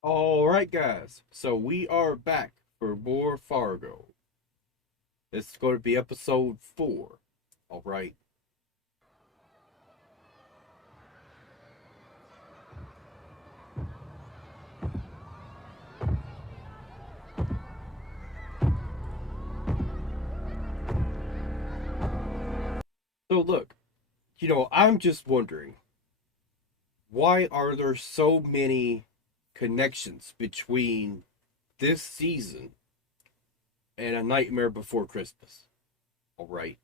All right, guys. So we are back for more Fargo. This is going to be episode 4. All right. So look, I'm just wondering, why are there so many connections between this season and A Nightmare Before Christmas? All right.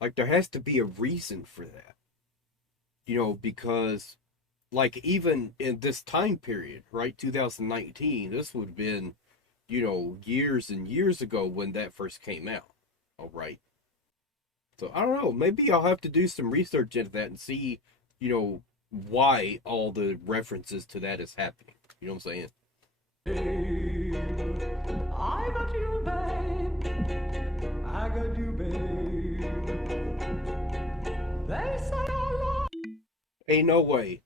Like there has to be a reason for that. Because like even in this time period, right? 2019, this would have been years and years ago when that first came out. All right. So I don't know. Maybe I'll have to do some research into that and see, why all the references to that is happening. You know what I'm saying? Babe, I got you, babe. I got you, babe. They say I love Ain't no way.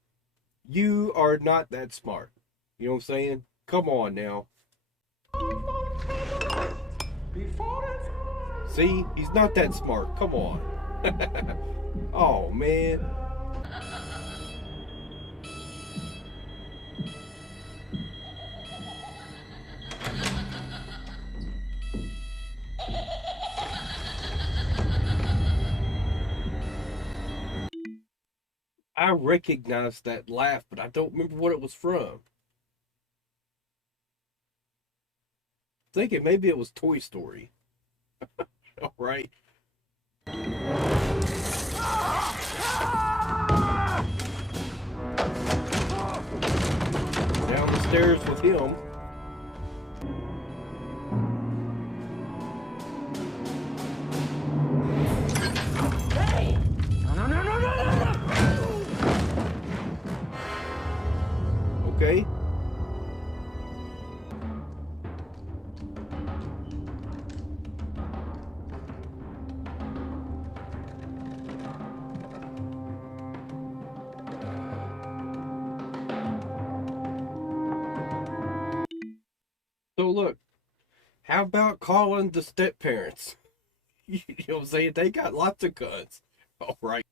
You are not that smart. You know what I'm saying? Come on now. before it's See, he's not that smart. Come on. Oh man. I recognize that laugh, but I don't remember what it was from. Thinking maybe it was Toy Story. All right. Down the stairs with him. Okay. So look, how about calling the step parents? You know what I'm saying? They got lots of guns. All right.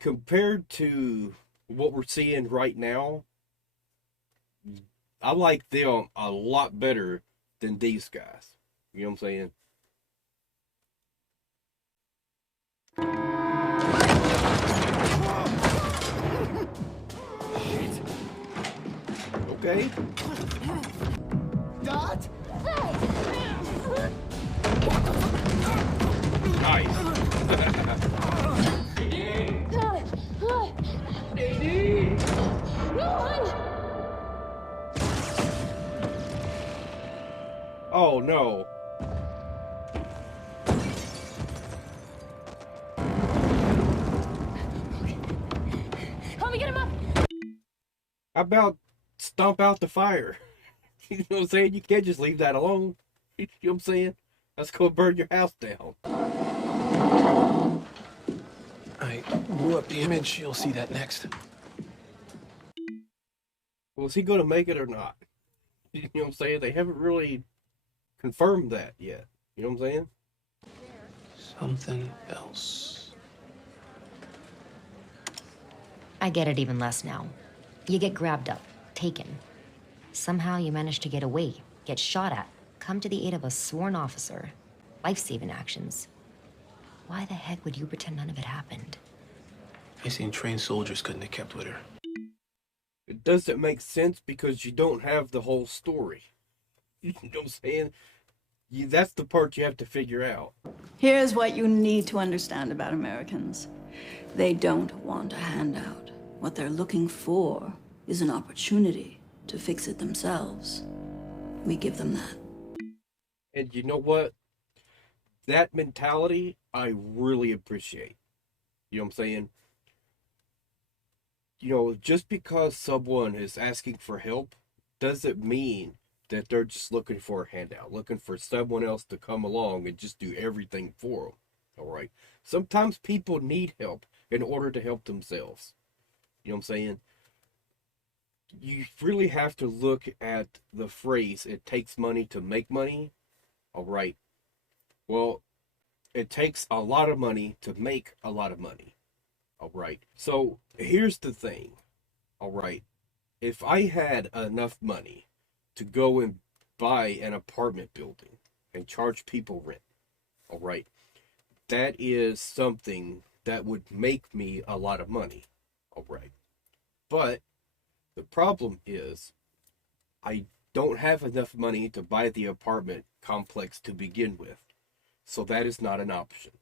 Compared to what we're seeing right now, I like them a lot better than these guys. You know what I'm saying? Okay. Dot? Nice. Run! Oh no. Help me get him up! How about stomp out the fire? You know what I'm saying? You can't just leave that alone. You know what I'm saying? Let's go burn your house down. I blew up the image. You'll see that next. Well, is he going to make it or not? You know what I'm saying? They haven't really confirmed that yet. You know what I'm saying? Something else. I get it even less now. You get grabbed up, taken. Somehow you manage to get away, get shot at, come to the aid of a sworn officer. Life-saving actions. Why the heck would you pretend none of it happened? I seen trained soldiers couldn't have kept with her. It doesn't make sense because you don't have the whole story. You know what I'm saying? That's the part you have to figure out. Here's what you need to understand about Americans. They don't want a handout. What they're looking for is an opportunity to fix it themselves. We give them that. And you know what? That mentality, I really appreciate. You know what I'm saying? Just because someone is asking for help doesn't mean that they're just looking for a handout, looking for someone else to come along and just do everything for them. All right. Sometimes people need help in order to help themselves. You know what I'm saying? you really have to look at the phrase, it takes money to make money. All right. Well, it takes a lot of money to make a lot of money. All right. So here's the thing. All right. If I had enough money to go and buy an apartment building and charge people rent, all right, that is something that would make me a lot of money. All right. But the problem is, I don't have enough money to buy the apartment complex to begin with. So that is not an option.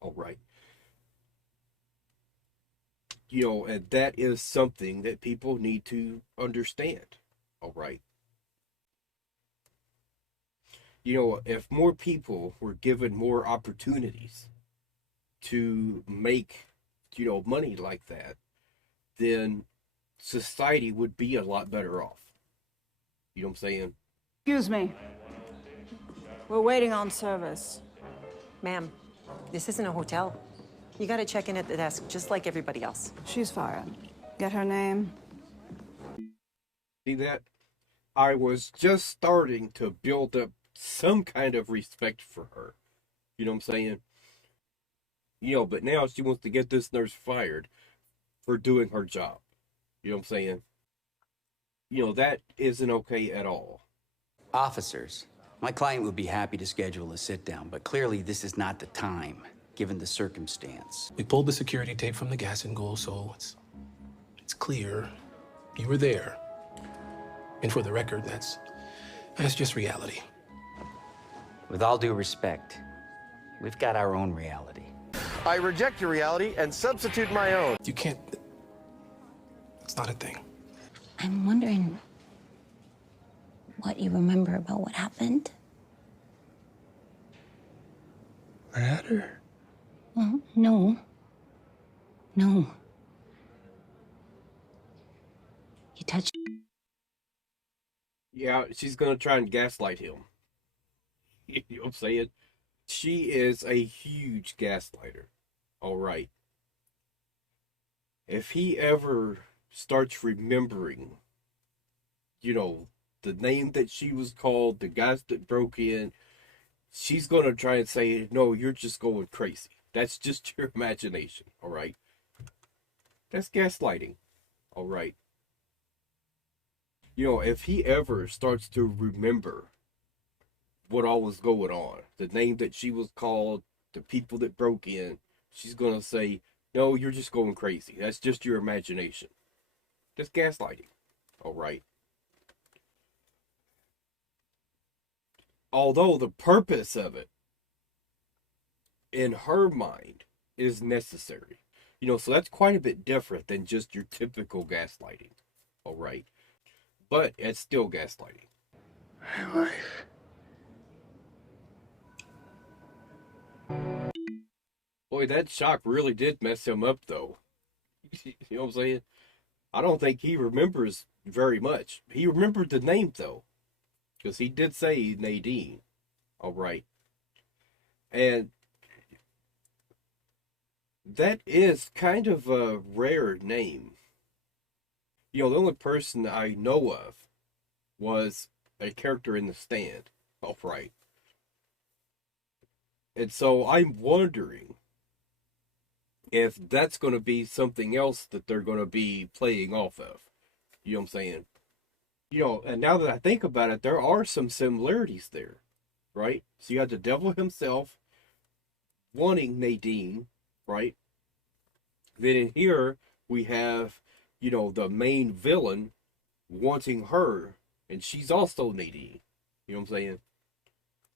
All right. And that is something that people need to understand. All right. If more people were given more opportunities to make, money like that, then society would be a lot better off. You know what I'm saying? Excuse me. We're waiting on service. Ma'am, this isn't a hotel. You gotta check in at the desk, just like everybody else. She's Fargo. Get her name? See that? I was just starting to build up some kind of respect for her. You know what I'm saying? But now she wants to get this nurse fired for doing her job. You know what I'm saying? That isn't okay at all. Officers, my client would be happy to schedule a sit-down, but clearly this is not the time, given the circumstance. We pulled the security tape from the gas and goal, so it's clear you were there. And for the record, that's just reality. With all due respect, we've got our own reality. I reject your reality and substitute my own. You can't... It's not a thing. I'm wondering what you remember about what happened. Murder? Well, no. No. You touched... Yeah, she's gonna try and gaslight him. You know what I'm saying? She is a huge gaslighter. All right. If he ever starts remembering, the name that she was called, the guys that broke in, she's gonna try and say, no, you're just going crazy. That's just your imagination. All right. That's gaslighting. All right. If he ever starts to remember what all was going on, the name that she was called, the people that broke in, she's going to say, no, you're just going crazy. That's just your imagination. That's gaslighting. All right. Although the purpose of it, in her mind, is necessary. So that's quite a bit different than just your typical gaslighting. All right. But it's still gaslighting. My wife. Boy, that shock really did mess him up, though. You know what I'm saying? I don't think he remembers very much. He remembered the name, though. Because he did say Nadine. All right. And that is kind of a rare name. The only person I know of was a character in The Stand. All right. And so I'm wondering if that's going to be something else that they're going to be playing off of. You know what I'm saying? And now that I think about it, there are some similarities there, right? So you got the devil himself wanting Nadine, right? Then in here, we have, the main villain wanting her, and she's also Nadine. You know what I'm saying?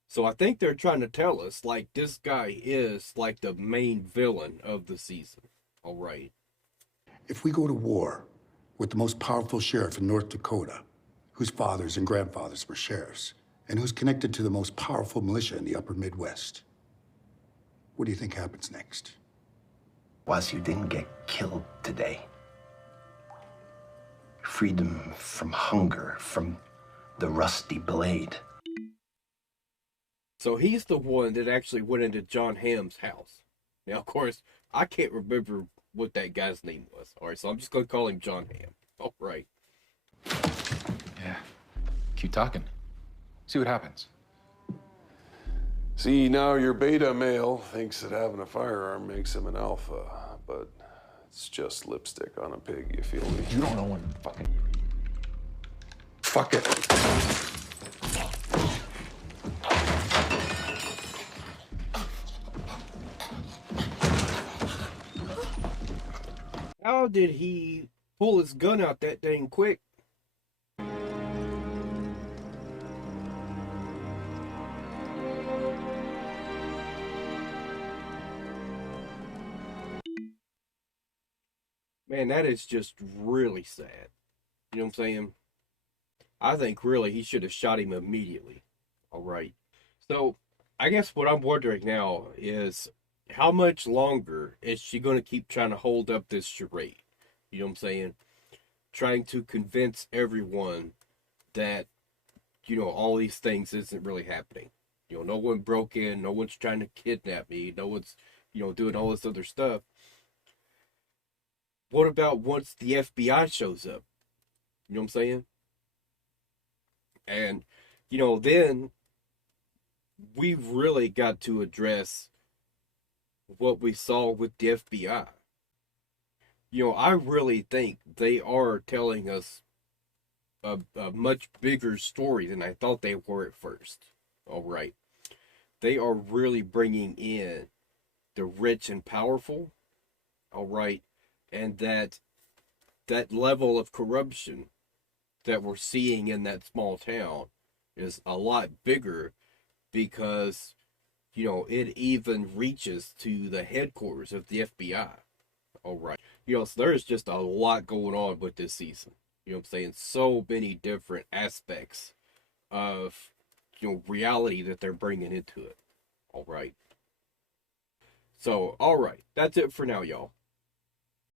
So I think they're trying to tell us, like, this guy is, like, the main villain of the season. All right. If we go to war with the most powerful sheriff in North Dakota, whose fathers and grandfathers were sheriffs, and who's connected to the most powerful militia in the upper Midwest, what do you think happens next? Was you didn't get killed today. Freed them from hunger, from the rusty blade. So he's the one that actually went into John Hamm's house. Now, of course, I can't remember what that guy's name was. All right, so I'm just going to call him John Hamm. Right. Yeah. Keep talking. See what happens. See, now your beta male thinks that having a firearm makes him an alpha, but it's just lipstick on a pig, you feel me? You don't know when fucking... Fuck it. How did he pull his gun out that dang quick? Man, that is just really sad. You know what I'm saying? I think really he should have shot him immediately. All right. So, I guess what I'm wondering now is how much longer is she going to keep trying to hold up this charade? You know what I'm saying? Trying to convince everyone that, you know, all these things isn't really happening. You know, no one broke in, no one's trying to kidnap me, no one's, you know, doing all this other stuff. What about once the FBI shows up? You know what I'm saying? And, you know, then we've really got to address what we saw with the FBI. You know, I really think they are telling us a much bigger story than I thought they were at first. All right. They are really bringing in the rich and powerful. All right. And that level of corruption that we're seeing in that small town is a lot bigger because, you know, it even reaches to the headquarters of the FBI. All right. You know, so there's just a lot going on with this season. You know what I'm saying? So many different aspects of, you know, reality that they're bringing into it. All right. So, all right. That's it for now, y'all.